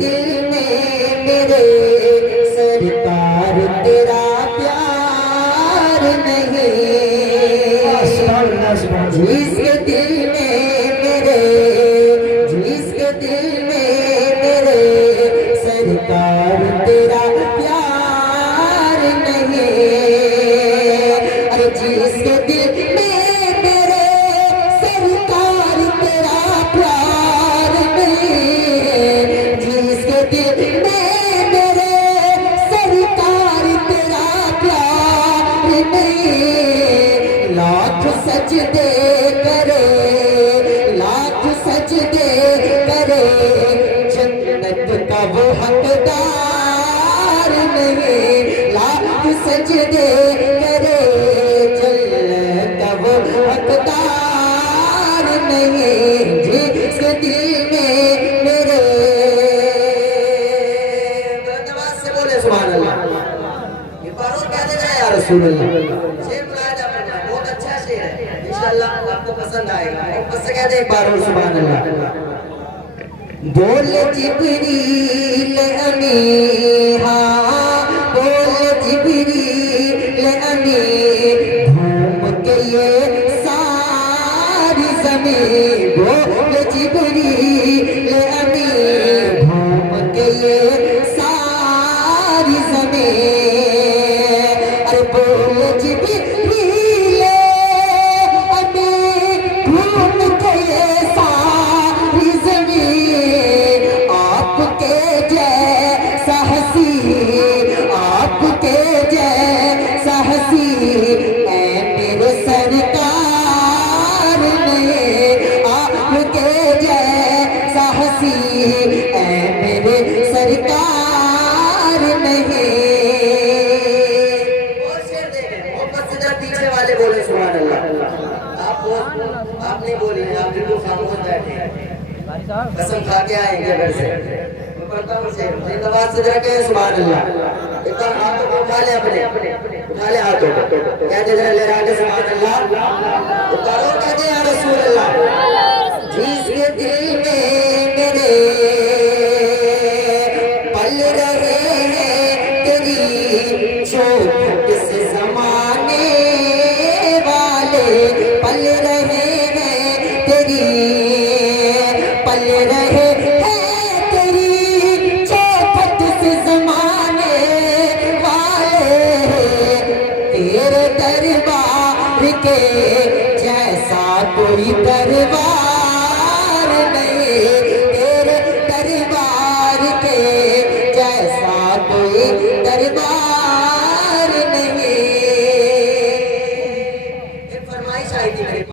دل میں میرے سرکار تیرا پیار نہیں، جس کے دل میں میرے، جس کے دل میں میرے سرکار تیرا پیار نہیں، ارے جس کے دل میں میرے سرکار تیرا پیار نہیں، جس کے دل میں میرے سرکار تیرا پیار نہیں، لاکھ سجدے کرے، لاکھ سجدے کرے، جنت کا وہ حقدار نہیں، لاکھ سجدے کرے، جنت کا وہ حقدار نہیں، جس کے دل میں میرے، نواز سے بولے سبحان اللہ، یہ بارود کہتے جائے یا رسول اللہ، شیر بنایا جا پڑھنا، بہت اچھا شیر ہے، انشاءاللہ آپ کو پسند آئے گا، اور پس سے کہتے ہیں ایک بارود سبحان اللہ، بول جبریل امین، ہاں بول جبریل امین، گھوم کے یہ ساری زمین، بول جبریل امین، گھوم کے یہ ساری زمین، ارے بول جبریل امین، گھوم کے یہ ساری زمین، آپ کے جیسا حسین، آپ کے جیسا حسین، اے میرے سرکار نہیں، آپ کے جیسا حسین، اے میرے سرکار نہیں، اور شیر دیکھیں، محمد سے جب پیچھے والے بولے سبحان اللہ، آپ نہیں بولی ہیں، آپ بالکل خاموش بیٹھے ہیں، قسم کھا کے آئیں گے گھر سے، میں پڑھتا ہوں شیر، ایک آواز سے جا کے سبحان اللہ، ایک بار ہاتھوں کو اٹھا لے، اپنے اٹھا لے ہاتھوں کو، کہتے جائے لہرا کے سبحان اللہ، ایک بار اور کہتے ہیں یا رسول اللہ، جس کے دل میں میرے پل رہے ہیں تیری چوکھٹ سے زمانے والے، پل رہے ہیں تیری، پل رہے ہیں تیری چوکھٹ سے زمانے والے، تیرے دربار کے جیسا کوئی دربار نہیں، تیرے دربار کے